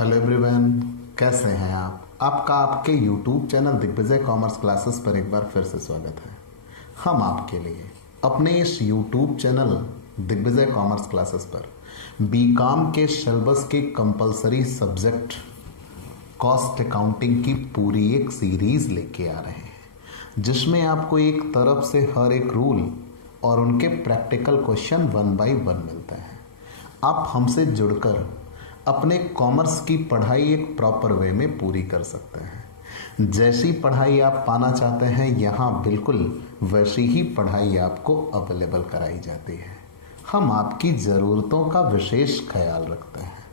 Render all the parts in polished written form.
Hello everyone, कैसे हैं आप? आपका आपके YouTube channel Digvijay commerce classes पर एक बार फिर से स्वागत है। हम आपके लिए अपने इस YouTube channel Digvijay commerce classes पर बीकॉम के सिलेबस के कंपलसरी सब्जेक्ट कॉस्ट अकाउंटिंग की पूरी एक सीरीज लेके आ रहे हैं, जिसमें आपको एक तरफ से हर एक रूल और उनके प्रैक्टिकल क्वेश्चन 1 बाय 1 मिलते हैं। आप हमसे जुड़कर अपने कॉमर्स की पढ़ाई एक प्रॉपर वे में पूरी कर सकते हैं। जैसी पढ़ाई आप पाना चाहते हैं, यहाँ बिल्कुल वैसी ही पढ़ाई आपको अवेलेबल कराई जाती है। हम आपकी ज़रूरतों का विशेष ख्याल रखते हैं।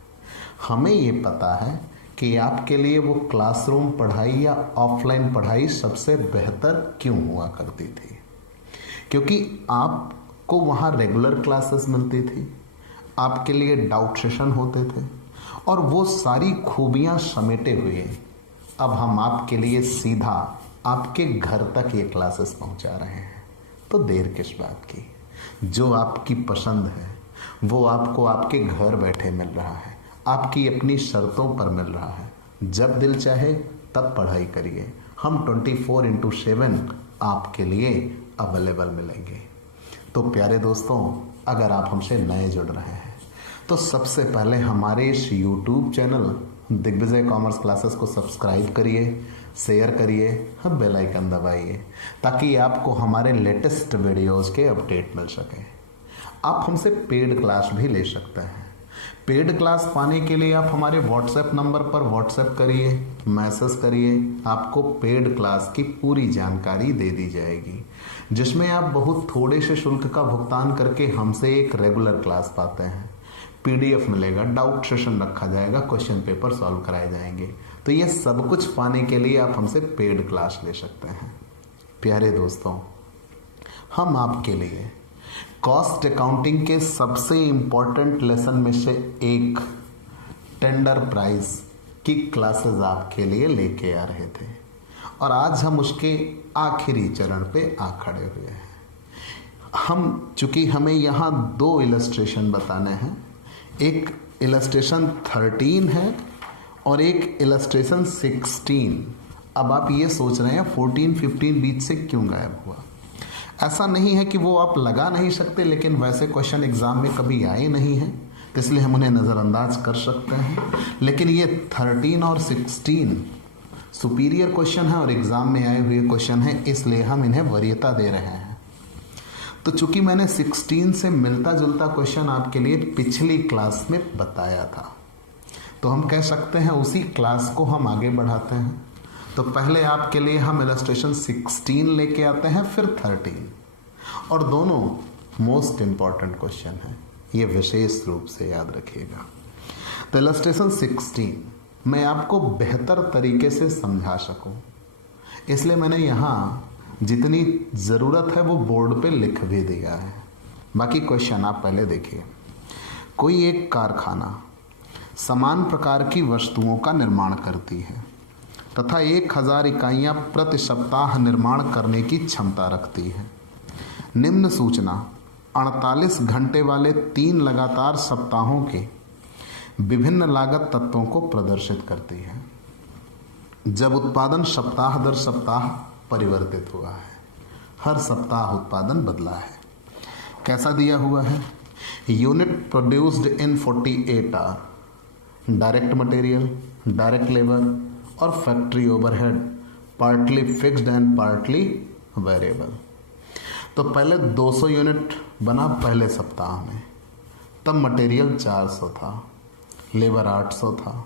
हमें ये पता है कि आपके लिए वो क्लासरूम पढ़ाई या ऑफलाइन पढ़ाई सबसे बेहतर क्यों हुआ करती थी, क्योंकि आपको वहाँ रेगुलर क्लासेस मिलती थी, आपके लिए डाउट सेशन होते थे और वो सारी खूबियां समेटे हुए अब हम आपके लिए सीधा आपके घर तक ये क्लासेस पहुंचा रहे हैं। तो देर किस बात की? जो आपकी पसंद है वो आपको आपके घर बैठे मिल रहा है, आपकी अपनी शर्तों पर मिल रहा है। जब दिल चाहे तब पढ़ाई करिए। हम 24/7 आपके लिए अवेलेबल मिलेंगे। तो प्यारे दोस्तों, अगर आप हमसे नए जुड़ रहे हैं तो सबसे पहले हमारे इस YouTube channel Digvijay commerce classes को सब्सक्राइब करिए, शेयर करिए, बेल आइकन दबाइए, ताकि आपको हमारे लेटेस्ट वीडियोस के अपडेट मिल सके। आप हमसे पेड क्लास भी ले सकते हैं। पेड क्लास पाने के लिए आप हमारे व्हाट्सएप नंबर पर व्हाट्सएप करिए, मैसेज करिए, आपको पेड क्लास की पूरी जानकारी दे दी जाएगी, जिसमें आप बहुत थोड़े से शुल्क का भुगतान करके हमसे एक रेगुलर क्लास पाते हैं। PDF मिलेगा, डाउट सेशन रखा जाएगा, क्वेश्चन पेपर सॉल्व कराए जाएंगे। तो ये सब कुछ पाने के लिए आप हमसे पेड क्लास ले सकते हैं। प्यारे दोस्तों, हम आपके लिए कॉस्ट अकाउंटिंग के सबसे इम्पोर्टेंट लेसन में से एक टेंडर प्राइस की क्लासेस आपके लिए लेके आ रहे थे और आज हम उसके आखिरी चरण पे आ खड़े हुए हैं। चूंकि हमें यहाँ 2 इलस्ट्रेशन बताने हैं, एक इलस्ट्रेशन 13 है और एक इलस्ट्रेशन 16। अब आप ये सोच रहे हैं 14, 15 बीच से क्यों गायब हुआ? ऐसा नहीं है कि वो आप लगा नहीं सकते, लेकिन वैसे क्वेश्चन एग्जाम में कभी आए नहीं हैं, तो इसलिए हम उन्हें नज़रअंदाज कर सकते हैं। लेकिन ये 13 और 16 सुपीरियर क्वेश्चन है और एग्जाम में आए हुए क्वेश्चन है, इसलिए हम इन्हें वरीयता दे रहे हैं। तो चूंकि मैंने 16 से मिलता जुलता क्वेश्चन आपके लिए पिछली क्लास में बताया था, तो हम कह सकते हैं उसी क्लास को हम आगे बढ़ाते हैं। तो पहले आपके लिए हम इलस्ट्रेशन 16 लेके आते हैं, फिर 13, और दोनों मोस्ट इम्पॉर्टेंट क्वेश्चन हैं, ये विशेष रूप से याद रखिएगा। तो इलस्ट्रेशन 16 मैं आपको बेहतर तरीके से समझा सकूं, इसलिए मैंने यहाँ जितनी ज़रूरत है वो बोर्ड पे लिख भी दिया है। बाकी क्वेश्चन आप पहले देखिए। कोई एक कारखाना समान प्रकार की वस्तुओं का निर्माण करती है तथा 1000 इकाइयाँ प्रति सप्ताह निर्माण करने की क्षमता रखती है। निम्न सूचना 48 घंटे वाले 3 लगातार सप्ताहों के विभिन्न लागत तत्वों को प्रदर्शित करती है, जब उत्पादन सप्ताह दर सप्ताह परिवर्तित हुआ है। हर सप्ताह उत्पादन बदला है। कैसा दिया हुआ है? Unit produced in 48 hour, direct material, direct labour और factory overhead partly fixed and partly variable. तो पहले 200 यूनिट बना पहले सप्ताह में, तब मटेरियल 400 था, लेबर 800 था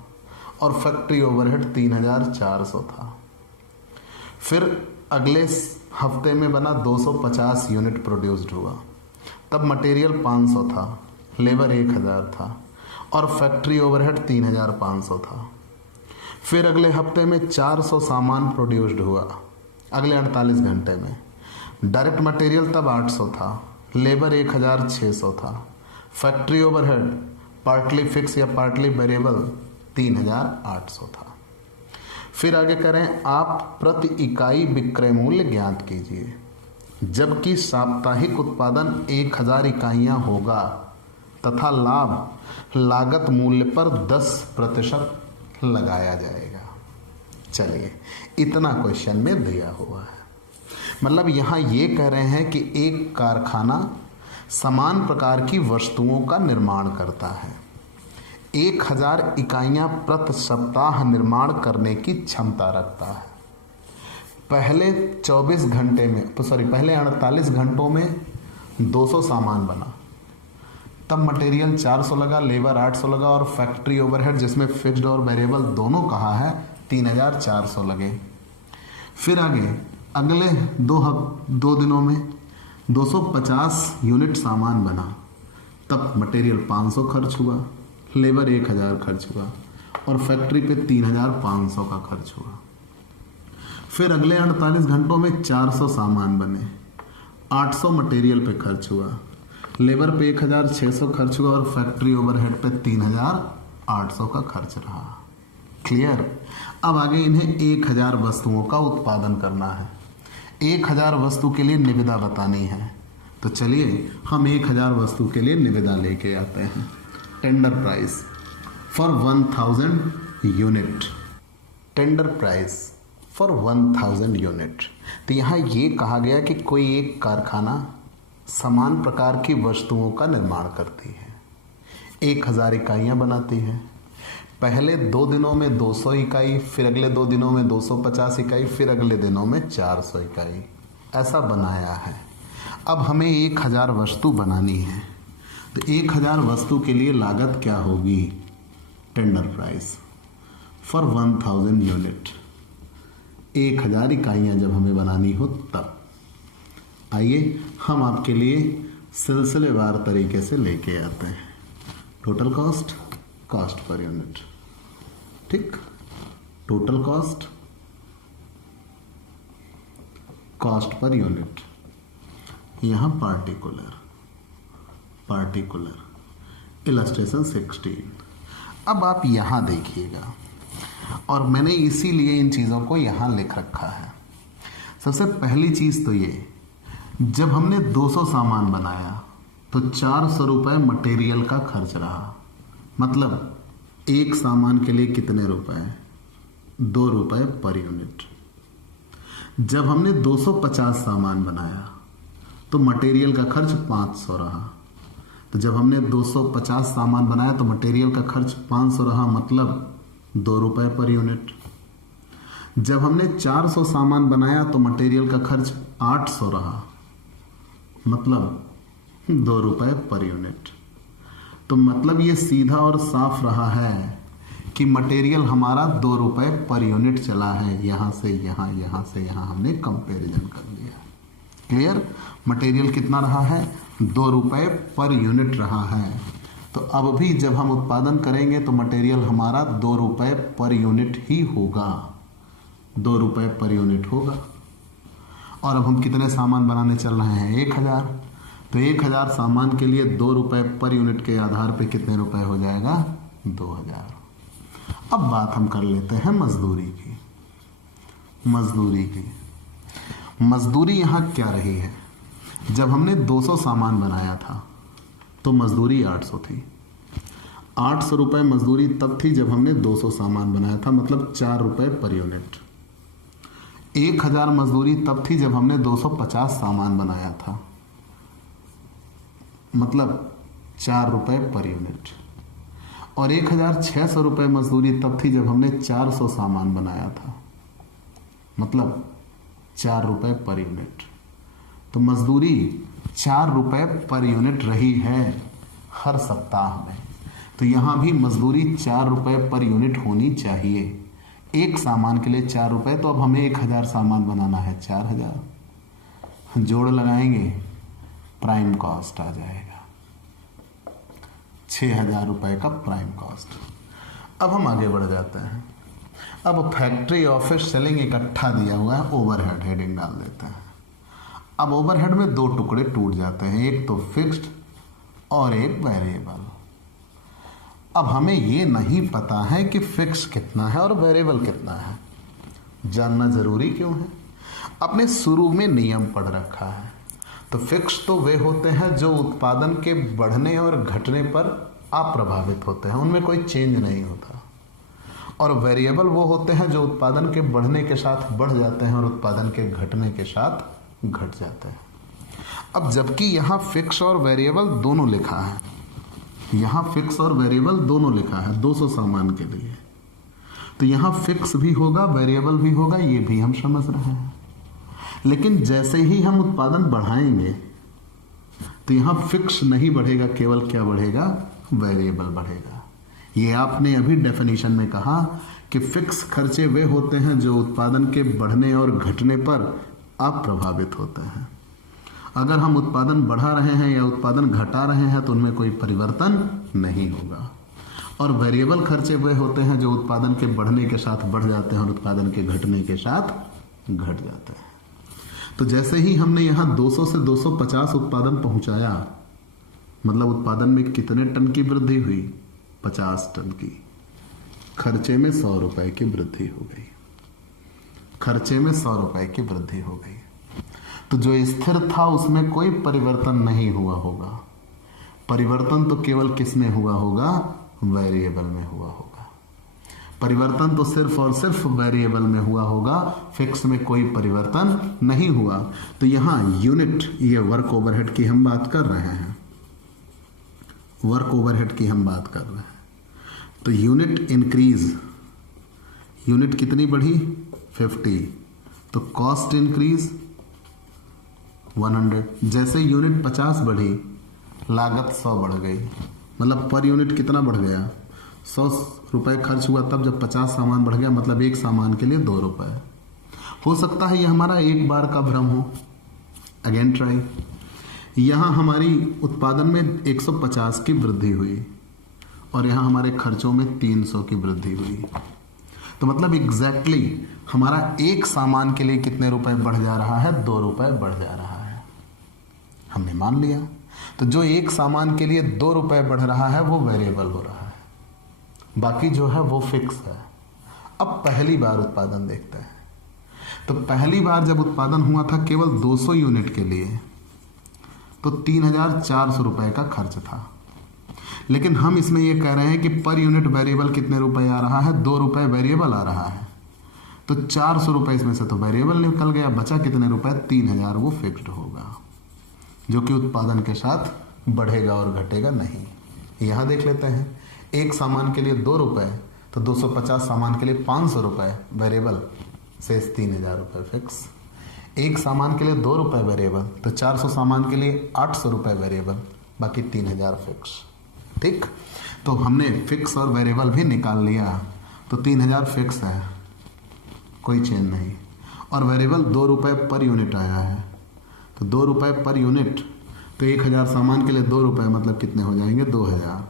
और फैक्ट्री ओवरहेड 3400 था। फिर अगले हफ्ते में बना 250 यूनिट प्रोड्यूस्ड हुआ, तब मटेरियल 500 था, लेबर 1000 था और फैक्ट्री ओवरहेड 3500 था। फिर अगले हफ्ते में 400 सामान प्रोड्यूस्ड हुआ अगले 48 घंटे में। डायरेक्ट मटेरियल तब 800 था, लेबर 1600 था, फैक्ट्री ओवरहेड पार्टली फिक्स या पार्टली वेरिएबल 3800 था। फिर आगे करें, आप प्रति इकाई विक्रय मूल्य ज्ञात कीजिए, जबकि साप्ताहिक उत्पादन 1000 इकाइयाँ होगा तथा लाभ लागत मूल्य पर 10% लगाया जाएगा। चलिए, इतना क्वेश्चन में दिया हुआ है। मतलब यहाँ ये कह रहे हैं कि एक कारखाना समान प्रकार की वस्तुओं का निर्माण करता है, 1000 इकाइयाँ प्रति सप्ताह निर्माण करने की क्षमता रखता है। पहले 48 घंटों में 200 सामान बना, तब मटेरियल 400 लगा, लेबर 800 लगा और फैक्ट्री ओवरहेड जिसमें फिक्स्ड और वेरिएबल दोनों कहा है 3400 लगे। फिर आगे अगले दो दिनों में 250 यूनिट सामान बना, तब मटेरियल 500 खर्च हुआ, लेबर 1000 खर्च हुआ और फैक्ट्री पे 3500 का खर्च हुआ। फिर अगले 48 घंटों में 400 सामान बने, 800 मटेरियल पे खर्च हुआ, लेबर पे 1600 खर्च हुआ और फैक्ट्री ओवरहेड पे 3800 का खर्च रहा। क्लियर? अब आगे इन्हें 1000 वस्तुओं का उत्पादन करना है। 1000 वस्तु के लिए निविदा बतानी है, तो चलिए हम 1000 वस्तु के लिए निविदा लेके आते हैं। Tender price for 1000 unit, tender price for 1000 unit. तो यहाँ ये कहा गया कि कोई एक कारखाना समान प्रकार की वस्तुओं का निर्माण करती है, 1000 इकाइयाँ बनाती है। पहले 2 दिनों में 200 इकाई, फिर अगले 2 दिनों में 250 इकाई, फिर अगले दिनों में 400 इकाई, ऐसा बनाया है। अब हमें 1000 वस्तु बनानी है, तो 1000 वस्तु के लिए लागत क्या होगी? टेंडर प्राइस फॉर 1000 यूनिट, 1000 इकाइयाँ जब हमें बनानी हो तब। आइए हम आपके लिए सिलसिलेवार तरीके से लेके आते हैं। Total cost, cost per unit, ठीक, total cost, cost per unit, यहाँ पार्टिकुलर, इलस्ट्रेशन 16। अब आप यहाँ देखिएगा, और मैंने इसीलिए इन चीज़ों को यहाँ लिख रखा है। सबसे पहली चीज़ तो ये, जब हमने 200 सामान बनाया तो 400 रुपये मटेरियल का खर्च रहा। मतलब एक सामान के लिए कितने रुपए? 2 रुपये पर यूनिट। जब हमने 250 सामान बनाया तो मटेरियल का खर्च 500 रहा। तो जब हमने 250 सामान बनाया तो मटेरियल का खर्च 500 रहा, मतलब 2 रुपये पर यूनिट। जब हमने 400 सामान बनाया तो मटेरियल का खर्च 800 रहा, मतलब 2 रुपये पर यूनिट। तो मतलब ये सीधा और साफ रहा है कि मटेरियल हमारा 2 रुपये पर यूनिट चला है। यहाँ से यहाँ, यहाँ से यहाँ हमने कंपैरिजन कर लिया। क्लियर? मटेरियल कितना रहा है? 2 रुपये पर यूनिट रहा है। तो अब भी जब हम उत्पादन करेंगे तो मटेरियल हमारा 2 रुपये पर यूनिट ही होगा, 2 रुपये पर यूनिट होगा। और अब हम कितने सामान बनाने चल रहे हैं? 1000। तो 1000 सामान के लिए 2 रुपये पर यूनिट के आधार पे कितने रुपए हो जाएगा? 2000। अब बात हम कर लेते हैं मजदूरी की। मजदूरी यहाँ क्या रही है? जब हमने 200 सामान बनाया था तो मजदूरी 800 थी। 800 रुपये मजदूरी तब थी जब हमने 200 सामान बनाया था, मतलब 4 रुपये पर यूनिट। 1000 मजदूरी तब थी जब हमने 250 सामान बनाया था, मतलब 4 रुपये पर यूनिट। और 1600 रुपये मजदूरी तब थी जब हमने 400 सामान बनाया था, मतलब 4 रुपये पर यूनिट। तो मजदूरी 4 रुपये पर यूनिट रही है हर सप्ताह में। तो यहाँ भी मजदूरी 4 रुपये पर यूनिट होनी चाहिए। एक सामान के लिए 4 रुपये, तो अब हमें 1000 सामान बनाना है, 4000 जोड़ लगाएंगे, प्राइम कॉस्ट आ जाएगा 6000 रुपये का प्राइम कॉस्ट। अब हम आगे बढ़ जाते हैं। अब फैक्ट्री, ऑफिस, सेलिंग इकट्ठा दिया हुआ है, ओवरहेड हेडिंग डाल देते हैं। अब ओवरहेड में 2 टुकड़े टूट जाते हैं, एक तो फिक्स्ड और एक वेरिएबल। अब हमें ये नहीं पता है कि फिक्स कितना है और वेरिएबल कितना है। जानना जरूरी क्यों है? आपने शुरू में नियम पढ़ रखा है। तो फिक्स तो वे होते हैं जो उत्पादन के बढ़ने और घटने पर अप्रभावित होते हैं, उनमें कोई चेंज नहीं होता। और वेरिएबल वो होते हैं जो उत्पादन के बढ़ने के साथ बढ़ जाते हैं और उत्पादन के घटने के साथ घट जाते हैं। अब जबकि यहाँ फिक्स और वेरिएबल दोनों लिखा है, यहाँ फिक्स और वेरिएबल दोनों लिखा है 200 सामान के लिए, तो यहाँ फिक्स भी होगा वेरिएबल भी होगा, ये भी हम समझ रहे हैं। लेकिन जैसे ही हम उत्पादन बढ़ाएंगे तो यहाँ फिक्स नहीं बढ़ेगा, केवल क्या बढ़ेगा, वेरिएबल बढ़ेगा। ये आपने अभी डेफिनेशन में कहा कि फिक्स खर्चे वे होते हैं जो उत्पादन के बढ़ने और घटने पर अप्रभावित होते हैं। अगर हम उत्पादन बढ़ा रहे हैं या उत्पादन घटा रहे हैं तो उनमें कोई परिवर्तन नहीं होगा। और वेरिएबल खर्चे वे होते हैं जो उत्पादन के बढ़ने के साथ बढ़ जाते हैं और उत्पादन के घटने के साथ घट जाते हैं। तो जैसे ही हमने यहाँ 200 से 250 उत्पादन पहुंचाया, मतलब उत्पादन में कितने टन की वृद्धि हुई, 50 टन की। खर्चे में 100 रुपए की वृद्धि हो गई, खर्चे में 100 रुपए की वृद्धि हो गई। तो जो स्थिर था उसमें कोई परिवर्तन नहीं हुआ होगा। परिवर्तन तो केवल किसमें हुआ होगा, वेरिएबल में हुआ होगा। परिवर्तन तो सिर्फ और सिर्फ वेरिएबल में हुआ होगा, फिक्स में कोई परिवर्तन नहीं हुआ। तो यहां यूनिट, ये वर्क ओवरहेड की हम बात कर रहे हैं, वर्क ओवरहेड की हम बात कर रहे हैं। तो यूनिट इंक्रीज, यूनिट कितनी बढ़ी, 50, तो कॉस्ट इंक्रीज 100। जैसे यूनिट 50 बढ़ी, लागत 100 बढ़ गई, मतलब पर यूनिट कितना बढ़ गया, 100 रुपए खर्च हुआ। तब जब 50 सामान बढ़ गया, मतलब एक सामान के लिए 2 रुपए। हो सकता है ये हमारा एक बार का भ्रम हो, अगेन ट्राई। यहाँ हमारी उत्पादन में 150 की वृद्धि हुई और यहाँ हमारे खर्चों में 300 की वृद्धि हुई। तो मतलब एग्जैक्टली हमारा एक सामान के लिए कितने रुपए बढ़ जा रहा है, 2 रुपए बढ़ जा रहा है, हमने मान लिया। तो जो एक सामान के लिए 2 रुपए बढ़ रहा है वो वेरिएबल हो रहा है, बाकी जो है वो फिक्स है। अब पहली बार उत्पादन देखते हैं। तो पहली बार जब उत्पादन हुआ था केवल 200 यूनिट के लिए, तो 3400 रुपए का खर्च था। लेकिन हम इसमें ये कह रहे हैं कि पर यूनिट वेरिएबल कितने रुपए आ रहा है, 2 रुपए वेरिएबल आ रहा है। तो 400 रुपए इसमें से तो वेरिएबल निकल गया, बचा कितने रुपए, 3000, वो फिक्स्ड होगा, जो कि उत्पादन के साथ बढ़ेगा और घटेगा नहीं। यहां देख लेते हैं, एक सामान के लिए 2 रुपए, तो 250 सामान के लिए 500 रुपए वेरिएबल, शेष 3000 रुपए फिक्स। एक सामान के लिए 2 रुपए वेरिएबल, तो 400 सामान के लिए 800 रुपए वेरिएबल, बाकी 3000 फिक्स। ठीक, तो हमने फिक्स और वेरिएबल भी निकाल लिया। तो 3000 फिक्स है, कोई चेंज नहीं, और वेरिएबल 2 रुपए पर यूनिट आया है। तो 2 रुपए पर यूनिट, तो 1000 सामान के लिए 2 रुपए, मतलब कितने हो जाएंगे, 2000।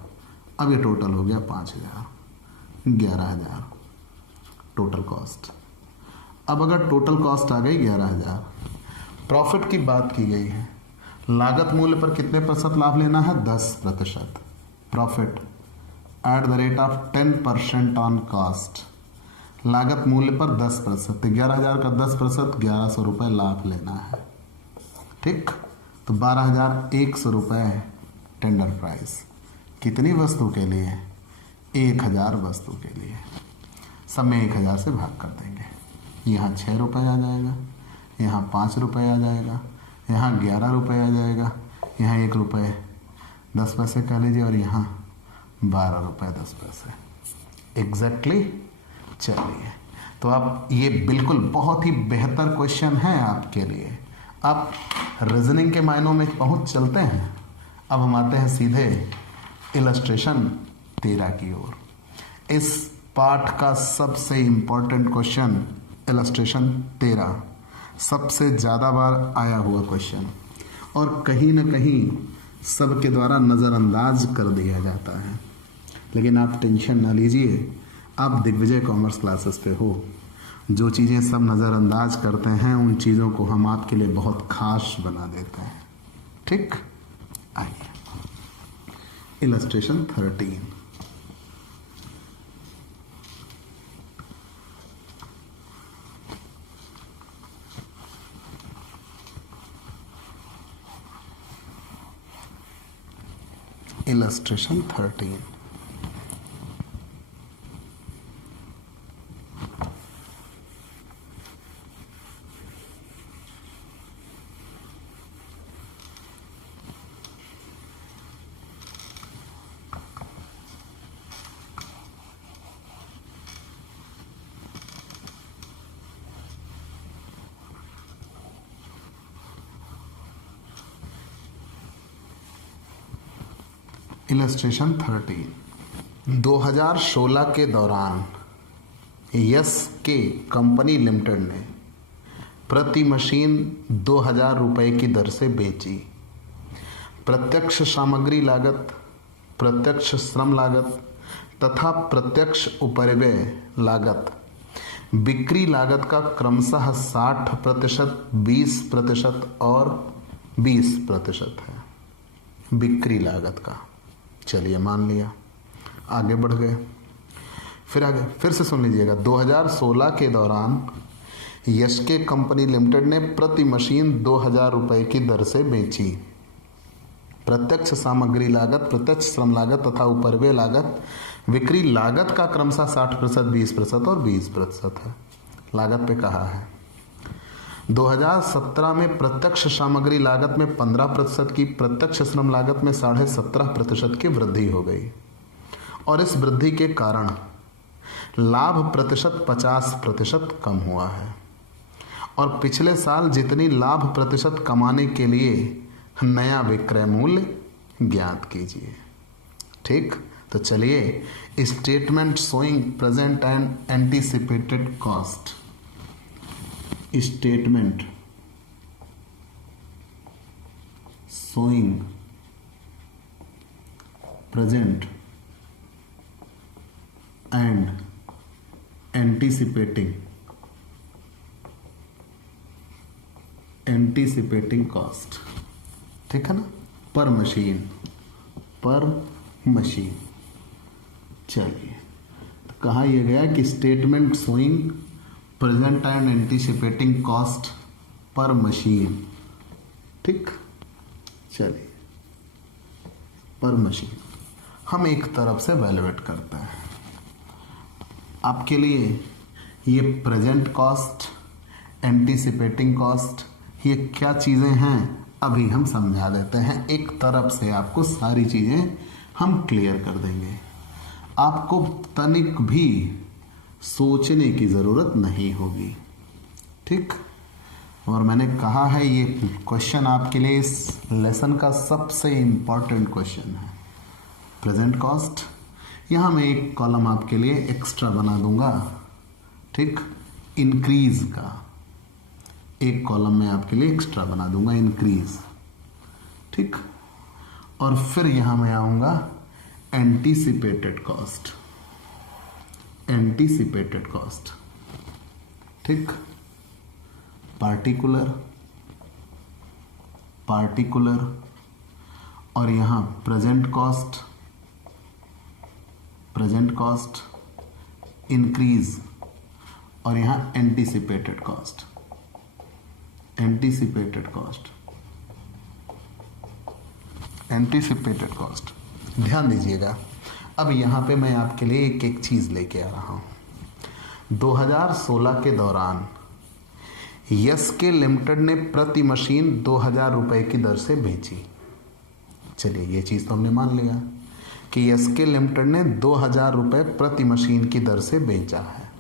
अब ये टोटल हो गया 5000, 11000 टोटल कॉस्ट। अब अगर टोटल कॉस्ट आ गई 11000, प्रॉफिट की बात की गई है, लागत मूल्य पर कितने प्रतिशत लाभ लेना है, 10%। Profit at the rate of 10% on cost, लागत मूल्य पर 10%, तो 11000 का 10%, 1100 रुपये लाभ लेना है। ठीक, तो 12100 रुपये टेंडर प्राइस, कितनी वस्तु के लिए, 1000 वस्तु के लिए। सब में 1000 से भाग कर देंगे, यहाँ 6 रुपये आ जाएगा, यहाँ 5 रुपये आ जाएगा, यहाँ 11 रुपये आ जाएगा, यहाँ 1 रुपये 10 पैसे कह लीजिए, और यहाँ 12 रुपये 10 पैसे एग्जैक्टली। चलिए, तो आप ये बिल्कुल बहुत ही बेहतर क्वेश्चन है आपके लिए। आप रीजनिंग के मायनों में पहुंच चलते हैं। अब हम आते हैं सीधे इलस्ट्रेशन 13 की ओर। इस पाठ का सबसे इंपॉर्टेंट क्वेश्चन इलस्ट्रेशन 13, सबसे ज़्यादा बार आया हुआ क्वेश्चन, और कहीं ना कहीं सबके द्वारा नज़रअंदाज कर दिया जाता है। लेकिन आप टेंशन ना लीजिए, आप दिग्विजय कॉमर्स क्लासेस पे हो। जो चीज़ें सब नज़रअंदाज करते हैं उन चीज़ों को हम आपके लिए बहुत खास बना देते हैं। ठीक, आइए इलस्ट्रेशन 13। Illustration 13, illustration 13। 2016 के दौरान यस के कंपनी लिमिटेड ने प्रति मशीन 2000 रुपये की दर से बेची। प्रत्यक्ष सामग्री लागत, प्रत्यक्ष श्रम लागत तथा प्रत्यक्ष उपरिव्यय लागत बिक्री लागत का क्रमशः 60%, 20% और 20% है। बिक्री लागत का, चलिए मान लिया। आगे बढ़ गए, फिर से सुन लीजिएगा। 2016 के दौरान यश के कंपनी लिमिटेड ने प्रति मशीन 2000 रुपये की दर से बेची। प्रत्यक्ष सामग्री लागत, प्रत्यक्ष श्रम लागत तथा उपरिव्यय लागत बिक्री लागत का क्रमशः 60%, 20% और 20% है। लागत पे कहा है 2017 में प्रत्यक्ष सामग्री लागत में 15% की, प्रत्यक्ष श्रम लागत में 17.5% की वृद्धि हो गई और इस वृद्धि के कारण लाभ प्रतिशत 50% कम हुआ है। और पिछले साल जितनी लाभ प्रतिशत कमाने के लिए नया विक्रय मूल्य ज्ञात कीजिए। ठीक, तो चलिए statement showing present and anticipated cost. Statement showing present and एंटीसिपेटिंग cost. ठीक है ना, पर मशीन। चलिए, तो कहा यह गया कि statement showing present and एंटीसिपेटिंग cost per machine. ठीक, चलिए पर मशीन हम एक तरफ से वैल्यूएट करते हैं। आपके लिए ये प्रेजेंट कॉस्ट, एंटीसिपेटिंग कॉस्ट, ये क्या चीज़ें हैं अभी हम समझा देते हैं। एक तरफ से आपको सारी चीज़ें हम क्लियर कर देंगे, आपको तनिक भी सोचने की ज़रूरत नहीं होगी। ठीक, और मैंने कहा है ये क्वेश्चन आपके लिए इस लेसन का सबसे इम्पॉर्टेंट क्वेश्चन है। प्रेजेंट कॉस्ट, यहाँ मैं एक कॉलम आपके लिए एक्स्ट्रा बना दूंगा। ठीक, इंक्रीज का एक कॉलम में आपके लिए एक्स्ट्रा बना दूंगा, इंक्रीज। ठीक, और फिर यहां मैं आऊंगा एंटीसिपेटेड कॉस्ट, एंटीसिपेटेड कॉस्ट। ठीक, पार्टिकुलर और यहां प्रेजेंट कॉस्ट, इंक्रीज और यहां एंटीसिपेटेड कॉस्ट। ध्यान दीजिएगा। अब यहां पे मैं आपके लिए एक एक चीज लेके आ रहा हूं। 2016 के दौरान यस के लिमिटेड ने प्रति मशीन 2000 रुपए की दर से बेची। चलिए, ये चीज तो हमने मान लिया कि यस के लिमिटेड ने 2000 रुपए प्रति मशीन की दर से बेचा है।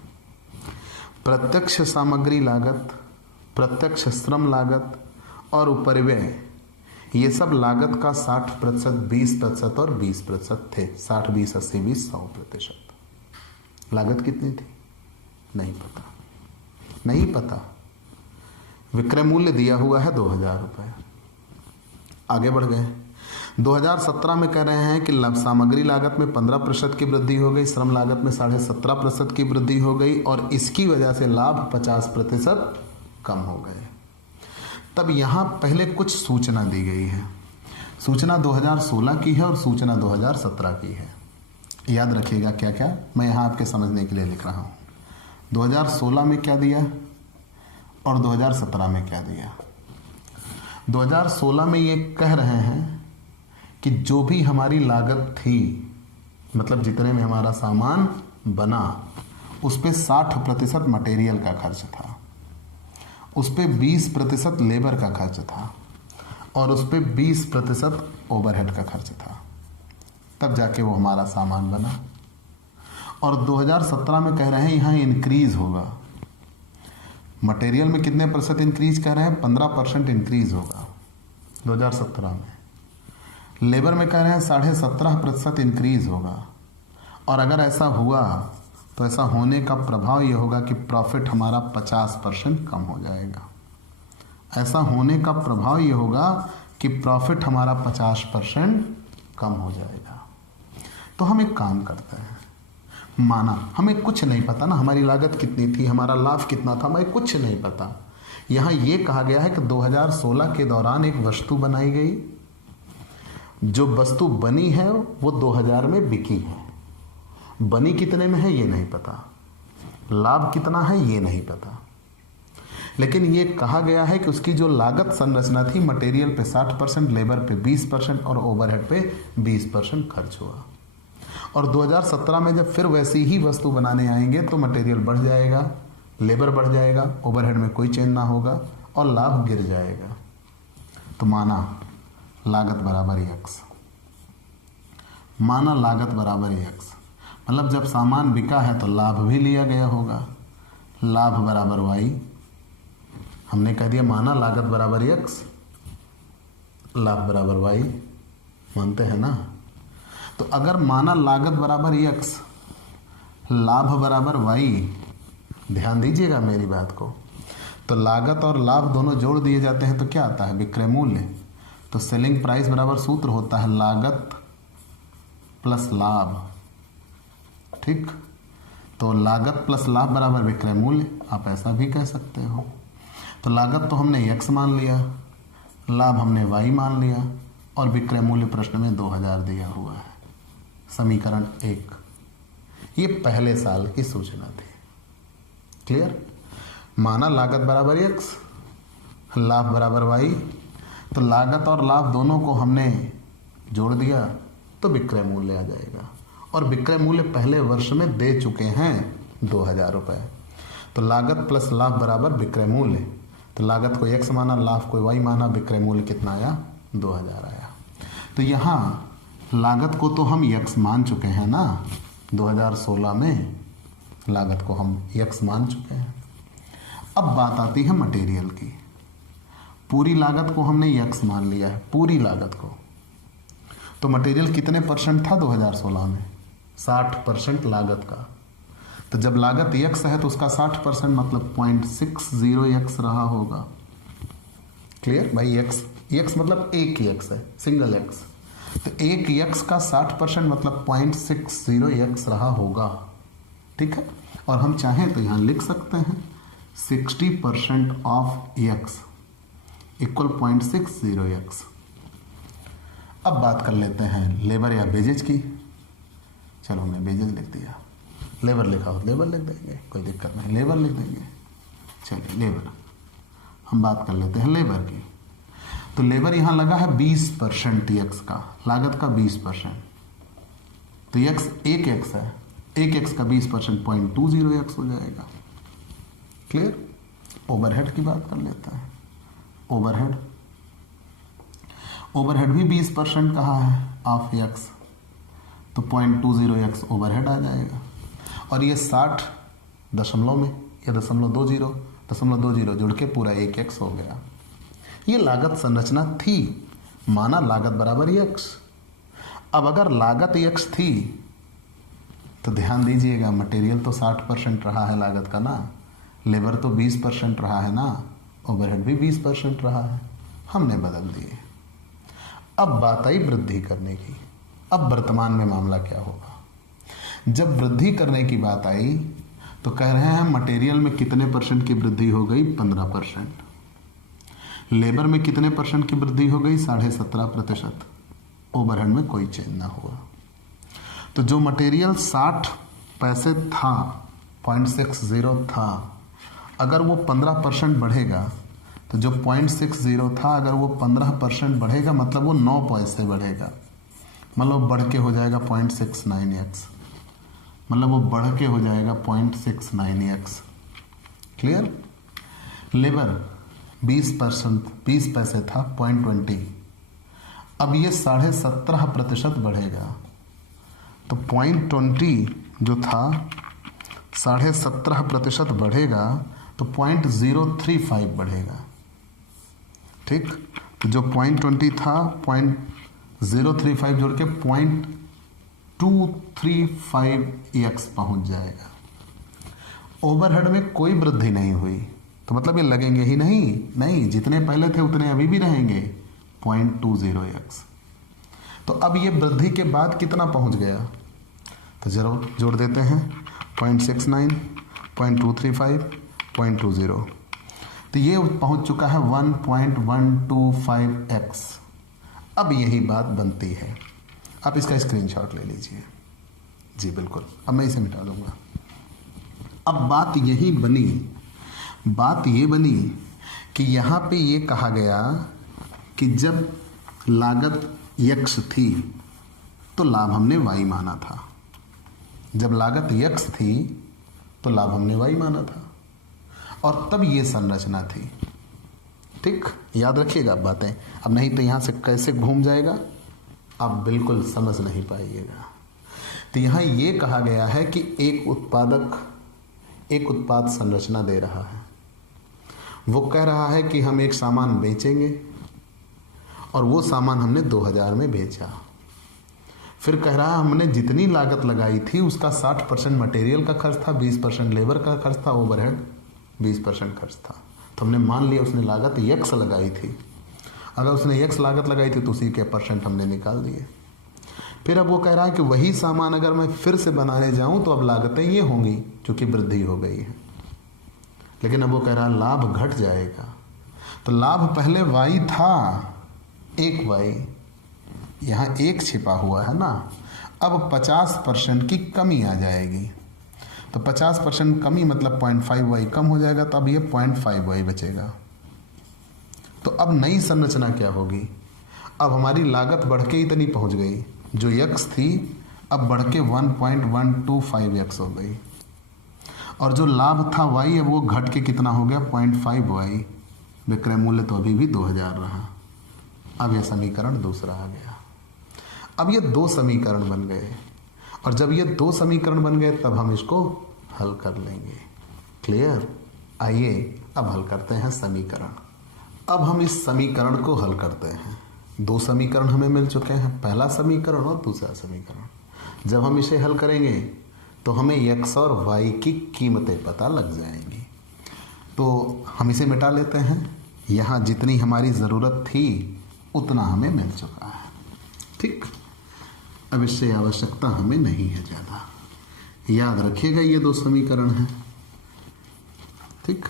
प्रत्यक्ष सामग्री लागत, प्रत्यक्ष श्रम लागत और उपरिव्यय, ये सब लागत का 60%, 20% और 20% थे। 60, 20, 80, 20, 100%। लागत कितनी थी नहीं पता। विक्रय मूल्य दिया हुआ है 2000 रुपये। आगे बढ़ गए। 2017 में कह रहे हैं कि सामग्री लागत में 15% की वृद्धि हो गई, श्रम लागत में 17.5% की वृद्धि हो गई और इसकी वजह से लाभ 50% कम हो गए। तब यहां पहले कुछ सूचना दी गई है। सूचना 2016 की है और सूचना 2017 की है। याद रखिएगा क्या क्या मैं यहां आपके समझने के लिए लिख रहा हूं। 2016 में क्या दिया और 2017 में क्या दिया। 2016 में ये कह रहे हैं कि जो भी हमारी लागत थी, मतलब जितने में हमारा सामान बना, उस पे 60% मटेरियल का खर्च था, उस पे 20% लेबर का खर्च था और उस पे 20% ओवरहेड का खर्च था। तब जाके वो हमारा सामान बना। और 2017 में कह रहे हैं यहाँ इंक्रीज होगा। मटेरियल में कितने % इंक्रीज कह रहे हैं? 15% इंक्रीज होगा 2017 में। लेबर में कह रहे हैं 17.5% इंक्रीज होगा, और अगर ऐसा हुआ तो ऐसा होने का प्रभाव ये होगा कि प्रॉफिट हमारा 50% कम हो जाएगा। ऐसा होने का प्रभाव ये होगा कि प्रॉफिट हमारा 50% कम हो जाएगा। तो हम एक काम करते हैं, माना हमें कुछ नहीं पता ना, हमारी लागत कितनी थी, हमारा लाभ कितना था, हमें कुछ नहीं पता। यहाँ ये कहा गया है कि 2016 के दौरान एक वस्तु बनाई गई, जो वस्तु बनी है वो 2000 में बिकी है। बनी कितने में है ये नहीं पता, लाभ कितना है ये नहीं पता, लेकिन ये कहा गया है कि उसकी जो लागत संरचना थी, मटेरियल पे 60%, लेबर पे 20% और ओवरहेड पे 20% खर्च हुआ। और 2017 में जब फिर वैसी ही वस्तु बनाने आएंगे तो मटेरियल बढ़ जाएगा, लेबर बढ़ जाएगा, ओवरहेड में कोई चेंज ना होगा और लाभ गिर जाएगा। तो माना लागत बराबर x, माना लागत बराबर x, मतलब जब सामान बिका है तो लाभ भी लिया गया होगा, लाभ बराबर y। हमने कह दिया माना लागत बराबर x, लाभ बराबर y, मानते हैं ना। तो अगर माना लागत बराबर x, लाभ बराबर y, ध्यान दीजिएगा मेरी बात को, तो लागत और लाभ दोनों जोड़ दिए जाते हैं तो क्या आता है, विक्रय मूल्य। तो सेलिंग प्राइस बराबर सूत्र होता है लागत प्लस लाभ, ठीक। तो लागत प्लस लाभ बराबर विक्रय मूल्य, आप ऐसा भी कह सकते हो। तो लागत तो हमने x मान लिया, लाभ हमने y मान लिया, और विक्रय मूल्य प्रश्न में 2000 दिया हुआ है। समीकरण 1, ये पहले साल की सूचना थी। क्लियर। माना लागत बराबर x, लाभ बराबर y, तो लागत और लाभ दोनों को हमने जोड़ दिया तो विक्रय मूल्य आ जाएगा, और विक्रय मूल्य पहले वर्ष में दे चुके हैं 2000 रुपये। तो लागत प्लस लाभ बराबर विक्रय मूल्य, तो लागत को x माना, लाभ को y माना, विक्रय मूल्य कितना आया, 2000 आया। तो यहाँ लागत को तो हम x मान चुके हैं ना, 2016 में लागत को हम x मान चुके हैं। अब बात आती है मटेरियल की। पूरी लागत को हमने x मान लिया है, पूरी लागत को। तो मटेरियल कितने % था 2016 में, 60% लागत का। तो जब लागत x है तो उसका 60% मतलब 0.60x रहा होगा। क्लियर भाई। x मतलब एक ही x है, सिंगल x। तो एक x का 60% मतलब 0.60x रहा होगा, ठीक है। और हम चाहें तो यहाँ लिख सकते हैं 60% ऑफ x इक्वल 0.60x। अब बात कर लेते हैं लेबर या वेजेज की। चलो हमने वेजेज लिख दिया, लेबर लिखा हो लेबर लिख देंगे, कोई दिक्कत नहीं, लेबर लिख देंगे। चलिए लेबर, हम बात कर लेते हैं लेबर की। तो लेबर यहाँ लगा है 20% x का, लागत का 20%। तो x एक x है, एक x का 20% 0.20x हो जाएगा। क्लियर। ओवरहेड की बात कर लेते हैं। ओवरहेड, ओवरहेड भी 20% कहा है ऑफ x, तो 0.20x ओवरहेड आ जाएगा। और ये 60 दशमलव में या 0.20 जुड़ के पूरा 1x हो गया। ये लागत संरचना थी, माना लागत बराबर x। अब अगर लागत x थी तो ध्यान दीजिएगा मटेरियल तो 60% रहा है लागत का ना, लेबर तो 20% रहा है ना, ओवरहेड भी 20% रहा है, हमने बदल दिए। अब बात आई वृद्धि करने की। अब वर्तमान में मामला क्या होगा। जब वृद्धि करने की बात आई तो कह रहे हैं मटेरियल में कितने % की वृद्धि हो गई, 15%। लेबर में कितने % की वृद्धि हो गई, 17.5%। ओवरहेड में कोई चेंज ना हुआ। तो जो मटेरियल 60 पैसे था, 0.60 था, अगर वो 15% बढ़ेगा, तो जो 0.60 था अगर वो 15% बढ़ेगा मतलब वो 9 पैसे बढ़ेगा, मतलब बढ़ के हो जाएगा 0.69x, मतलब वो बढ़ के हो जाएगा 0.69x। क्लियर। लेबर 20 पैसे था, 0.20, अब ये 17.5% बढ़ेगा, तो 0.20 जो था 17.5% बढ़ेगा तो 0.035 बढ़ेगा, ठीक। तो जो 0.20 था 035 जोड़ के 0.235x पहुंच जाएगा। ओवरहेड में कोई वृद्धि नहीं हुई तो मतलब ये लगेंगे ही नहीं, जितने पहले थे उतने अभी भी रहेंगे 0.20x। तो अब ये वृद्धि के बाद कितना पहुंच गया, तो जरा जोड़ देते हैं 0.69, 0.235, 0.20, तो ये पहुंच चुका है 1.125x। अब यही बात बनती है, आप इसका स्क्रीनशॉट ले लीजिए। जी बिल्कुल, अब मैं इसे मिटा दूंगा। अब बात ये बनी कि यहाँ पे ये कहा गया कि जब लागत x थी तो लाभ हमने y माना था, जब लागत x थी तो लाभ हमने y माना था, और तब ये संरचना थी। ठीक, याद रखिएगा बातें, अब नहीं तो यहाँ से कैसे घूम जाएगा आप बिल्कुल समझ नहीं पाइएगा। तो यहाँ ये कहा गया है कि एक उत्पादक एक उत्पाद संरचना दे रहा है, वो कह रहा है कि हम एक सामान बेचेंगे और वो सामान हमने 2000 में बेचा। फिर कह रहा है हमने जितनी लागत लगाई थी उसका 60% मटेरियल का खर्च था, 20% लेबर का खर्च था, ओवरहेड 20% खर्च था। तो हमने मान लिया उसने लागत x लगाई थी, अगर उसने x लागत लगाई थी तो उसी के परसेंट हमने निकाल दिए। फिर अब वो कह रहा है कि वही सामान अगर मैं फिर से बनाने जाऊं तो अब लागतें ये होंगी क्योंकि वृद्धि हो गई है, लेकिन अब वो कह रहा है लाभ घट जाएगा। तो लाभ पहले y था, एक y, यहाँ एक छिपा हुआ है ना, अब 50% की कमी आ जाएगी। तो 50% कमी मतलब 0.5y कम हो जाएगा, तो अब ये 0.5y बचेगा। तो अब नई संरचना क्या होगी, अब हमारी लागत बढ़ के इतनी पहुंच गई, जो x थी अब बढ़ के 1.125x हो गई, और जो लाभ था y अब वो घट के कितना हो गया 0.5y। विक्रय मूल्य तो अभी भी 2000 रहा। अब यह समीकरण दूसरा आ गया। अब ये दो समीकरण बन गए, और जब ये दो समीकरण बन गए तब हम इसको हल कर लेंगे। क्लियर? आइए अब हल करते हैं समीकरण। अब हम इस समीकरण को हल करते हैं। दो समीकरण हमें मिल चुके हैं, पहला समीकरण और दूसरा समीकरण। जब हम इसे हल करेंगे तो हमें x और y की कीमतें पता लग जाएंगी। तो हम इसे मिटा लेते हैं। यहाँ जितनी हमारी ज़रूरत थी उतना हमें मिल चुका है। ठीक, अब इससे आवश्यकता हमें नहीं है ज़्यादा। याद रखिएगा ये दो समीकरण हैं। ठीक,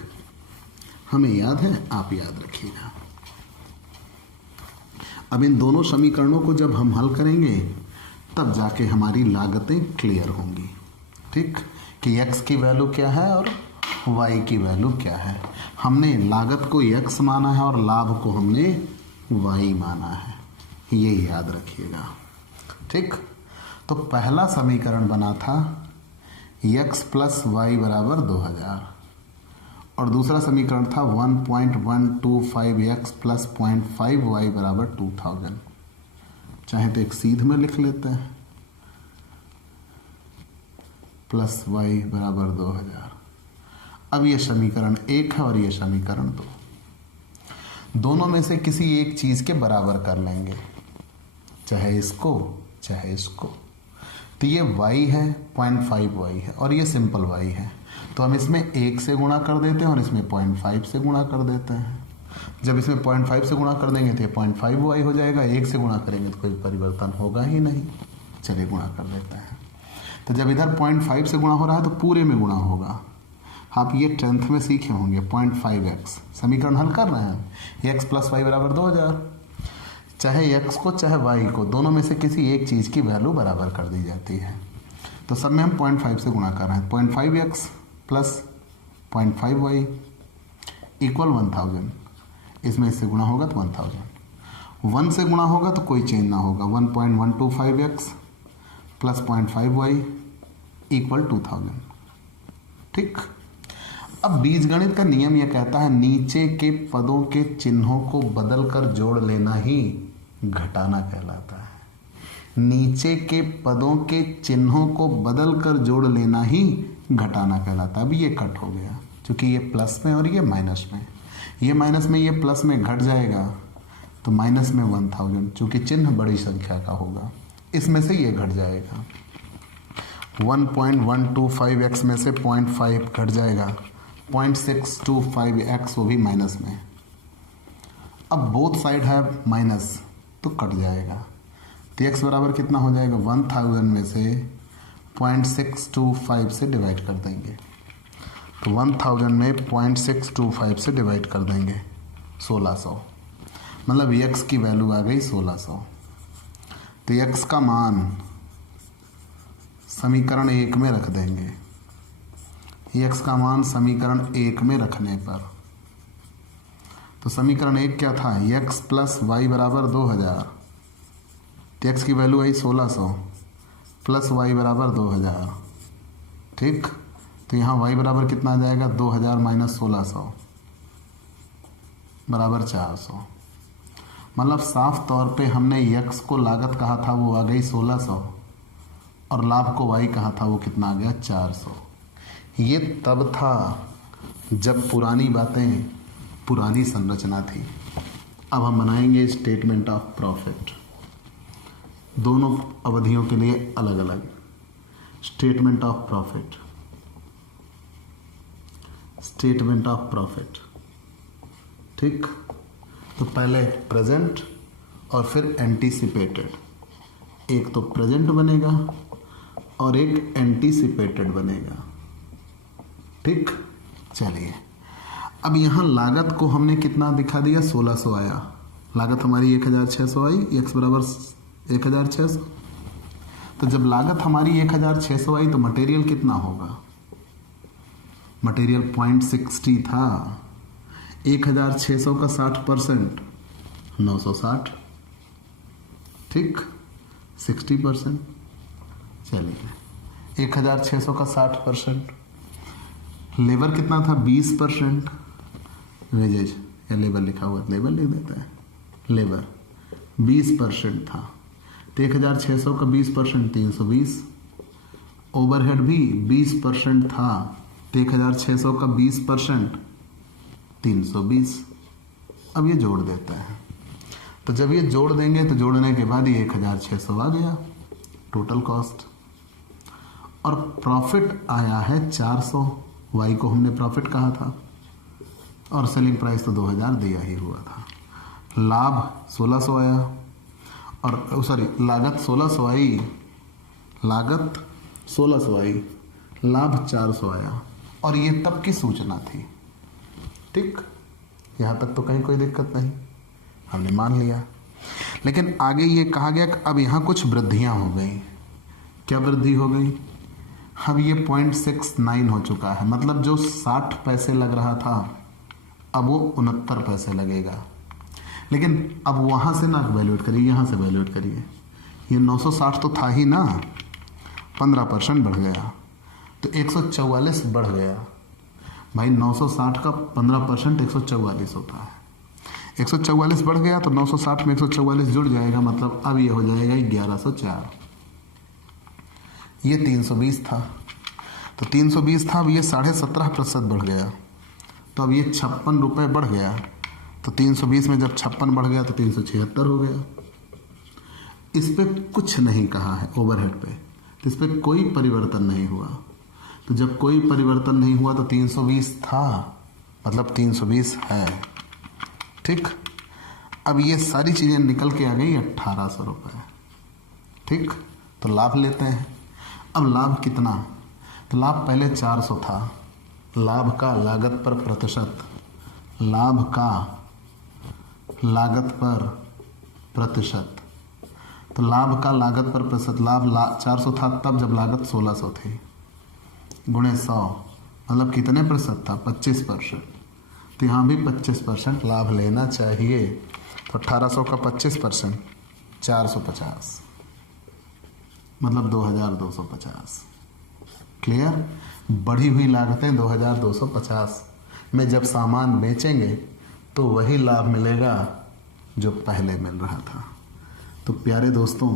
हमें याद है, आप याद रखिएगा। अब इन दोनों समीकरणों को जब हम हल करेंगे तब जाके हमारी लागतें क्लियर होंगी। ठीक, कि x की वैल्यू क्या है और y की वैल्यू क्या है। हमने लागत को x माना है और लाभ को हमने y माना है, ये याद रखिएगा। ठीक, तो पहला समीकरण बना था x प्लस वाई बराबर 2000, और दूसरा समीकरण था 1.125x प्लस 0.5y बराबर 2000। चाहे तो एक सीध में लिख लेते हैं, प्लस y बराबर 2000। अब ये समीकरण 1 है और ये समीकरण 2। दोनों में से किसी एक चीज़ के बराबर कर लेंगे, चाहे इसको चाहे इसको। तो ये y है, 0.5y है, और ये सिंपल y है, तो हम इसमें 1 से गुणा कर देते हैं और इसमें 0.5 से गुणा कर देते हैं। जब इसमें 0.5 से गुणा कर देंगे तो ये 0.5y हो जाएगा, 1 से गुणा करेंगे तो कोई परिवर्तन होगा ही नहीं। चलिए गुणा कर देते हैं। तो जब इधर 0.5 से गुणा हो रहा है तो पूरे में गुणा होगा। आप ये 10th में सीखे होंगे, 0.5x समीकरण हल कर रहे हैं, x प्लस वाई बराबर 2000। चाहे x को चाहे y को, दोनों में से किसी एक चीज़ की वैल्यू बराबर कर दी जाती है। तो सब में हम 0.5 से गुणा कर रहे हैं, 0.5x प्लस 0.5y इक्वल 1000। इसमें इससे गुणा होगा तो 1000। 1 से गुणा होगा तो कोई चेंज ना होगा, 1.125x प्लस 0.5y इक्वल 2000। ठीक, अब बीजगणित का नियम यह कहता है नीचे के पदों के चिन्हों को बदलकर जोड़ लेना ही घटाना कहलाता है। नीचे के पदों के चिन्हों को बदलकर जोड़ लेना ही घटाना कहलाता है। अब ये कट हो गया क्योंकि ये प्लस में और ये माइनस में, ये माइनस में ये प्लस में घट जाएगा, तो माइनस में 1000, चूँकि चिन्ह बड़ी संख्या का होगा इसमें से ये घट जाएगा। 1.125x में से 0.5 घट जाएगा, 0.625x वो भी माइनस में। अब बोथ साइड है माइनस तो कट जाएगा, तो x बराबर कितना हो जाएगा, 1000 में से 0.625 से डिवाइड कर देंगे, तो 1000 में 0.625 से डिवाइड कर देंगे 1600, मतलब x की वैल्यू आ गई 1600। तो x का मान समीकरण 1 में रख देंगे, x का मान समीकरण 1 में रखने पर, तो समीकरण 1 क्या था, x प्लस वाई बराबर 2000, तो x की वैल्यू आई 1600 प्लस वाई बराबर 2000, ठीक। तो यहाँ y बराबर कितना आ जाएगा, 2000 माइनस 1600 बराबर 400। मतलब साफ तौर पे हमने x को लागत कहा था वो आ गई 1600 और लाभ को y कहा था वो कितना आ गया 400। ये तब था जब पुरानी बातें, पुरानी संरचना थी। अब हम बनाएंगे स्टेटमेंट ऑफ प्रॉफिट, दोनों अवधियों के लिए अलग अलग statement of profit, statement of profit, ठीक। तो पहले प्रेजेंट और फिर एंटीसिपेटेड, एक तो प्रेजेंट बनेगा और एक एंटीसिपेटेड बनेगा, ठीक। चलिए अब यहाँ लागत को हमने कितना दिखा दिया, 1600 आया, लागत हमारी 1600 आई, x बराबर 1600। तो जब लागत हमारी 1600 आई तो मटेरियल कितना होगा, मटेरियल 0.60 था, 1600 का 60% 960, ठीक, 60%। चलिए 1600 का 60%, लेबर कितना था 20%, वेजेज या लेबर लिखा हुआ लेबर लिख देता है, लेबर 20% था, तो 1600 का 20% 320, ओवरहेड भी 20% था, तो 1600 का 20% 320। अब ये जोड़ देता है, तो जब ये जोड़ देंगे तो जोड़ने के बाद ये 1600 आ गया टोटल कॉस्ट, और प्रॉफिट आया है 400, वाई को हमने प्रॉफिट कहा था और सेलिंग प्राइस तो 2000 दिया ही हुआ था। लाभ 1600 आया और सॉरी लागत 1600 आई, लागत 1600 आई, लाभ 400 आया, और ये तब की सूचना थी, ठीक। यहाँ तक तो कहीं कोई दिक्कत नहीं, हमने मान लिया। लेकिन आगे ये कहा गया कि अब यहाँ कुछ वृद्धियाँ हो गई। क्या वृद्धि हो गई, अब ये 0.69 हो चुका है, मतलब जो 60 पैसे लग रहा था अब वो 69 पैसे लगेगा। लेकिन अब वहाँ से ना वैल्यूएट करिए, यहाँ से वैल्यूएट करिए, ये 960 तो था ही ना, 15% बढ़ गया तो 144 बढ़ गया। भाई 960 का 15% 144 होता है, 144 बढ़ गया तो 960 में 144 जुड़ जाएगा, मतलब अब ये हो जाएगा 1104। ये 320 था, तो 320 था, अब ये 17.5% बढ़ गया, तो अब ये 56 रुपये बढ़ गया, तो 320 में जब 56 बढ़ गया तो 376 हो गया। इस पे कुछ नहीं कहा है ओवरहेड पे, तो इस पे कोई परिवर्तन नहीं हुआ। तो जब कोई परिवर्तन नहीं हुआ तो 320 था, मतलब 320 है, ठीक। अब ये सारी चीज़ें निकल के आ गई 1800 रुपये, ठीक। तो लाभ लेते हैं। अब लाभ कितना, तो लाभ पहले 400 था, लाभ का लागत पर प्रतिशत, लाभ का लागत पर प्रतिशत, तो लाभ का लागत पर प्रतिशत, लाभ 400 था तब जब लागत 1600 थी, गुणे 100, मतलब कितने प्रतिशत था, 25%। तो यहाँ भी 25% लाभ लेना चाहिए, तो 1800 का 25% 450, मतलब 2250। क्लियर, बढ़ी हुई लागतें 2250 में जब सामान बेचेंगे तो वही लाभ मिलेगा जो पहले मिल रहा था। तो प्यारे दोस्तों,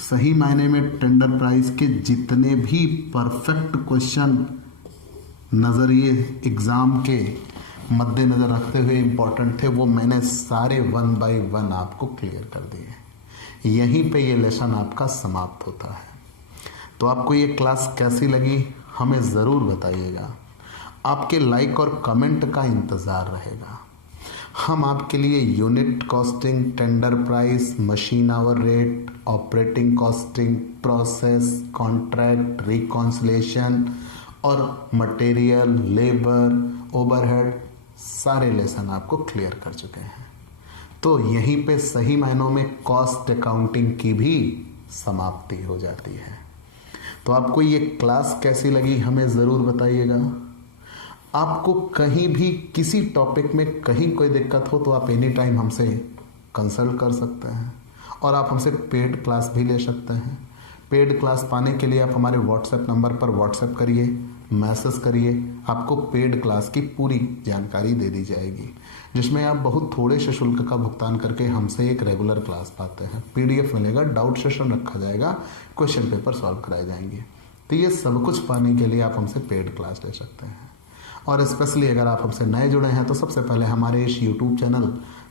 सही मायने में टेंडर प्राइस के जितने भी परफेक्ट क्वेश्चन नज़रिए एग्ज़ाम के मद्देनज़र रखते हुए इम्पोर्टेंट थे, वो मैंने सारे 1 बाय 1 आपको क्लियर कर दिए। यहीं पे ये लेसन आपका समाप्त होता है। तो आपको ये क्लास कैसी लगी हमें ज़रूर बताइएगा। आपके लाइक और कमेंट का इंतज़ार रहेगा। हम आपके लिए unit costing, tender price, machine hour rate, operating costing, process, contract, reconciliation और मटेरियल, लेबर, ओवरहेड सारे लेसन आपको क्लियर कर चुके हैं। तो यहीं पे सही मायनों में कॉस्ट अकाउंटिंग की भी समाप्ति हो जाती है। तो आपको ये क्लास कैसी लगी हमें ज़रूर बताइएगा। आपको कहीं भी किसी टॉपिक में कहीं कोई दिक्कत हो तो आप एनी टाइम हमसे कंसल्ट कर सकते हैं और आप हमसे पेड क्लास भी ले सकते हैं। पेड क्लास पाने के लिए आप हमारे व्हाट्सएप नंबर पर व्हाट्सएप करिए, मैसेज करिए, आपको पेड क्लास की पूरी जानकारी दे दी जाएगी, जिसमें आप बहुत थोड़े से शुल्क का भुगतान करके हमसे एक रेगुलर क्लास पाते हैं। पीडीएफ मिलेगा, डाउट सेशन रखा जाएगा, क्वेश्चन पेपर सॉल्व कराए जाएंगे। तो ये सब कुछ पाने के लिए आप हमसे पेड क्लास ले सकते हैं। और स्पेशली अगर आप हमसे नए जुड़े हैं तो सबसे पहले हमारे इस YouTube channel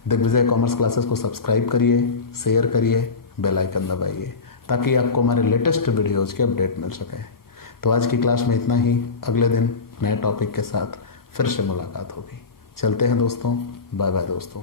Digvijay commerce classes को सब्सक्राइब करिए, शेयर करिए, बेल आइकन दबाइए ताकि आपको हमारे लेटेस्ट वीडियोज़ के अपडेट मिल सके। तो आज की क्लास में इतना ही। अगले दिन नए टॉपिक के साथ फिर से मुलाकात होगी। चलते हैं दोस्तों, बाय बाय दोस्तों।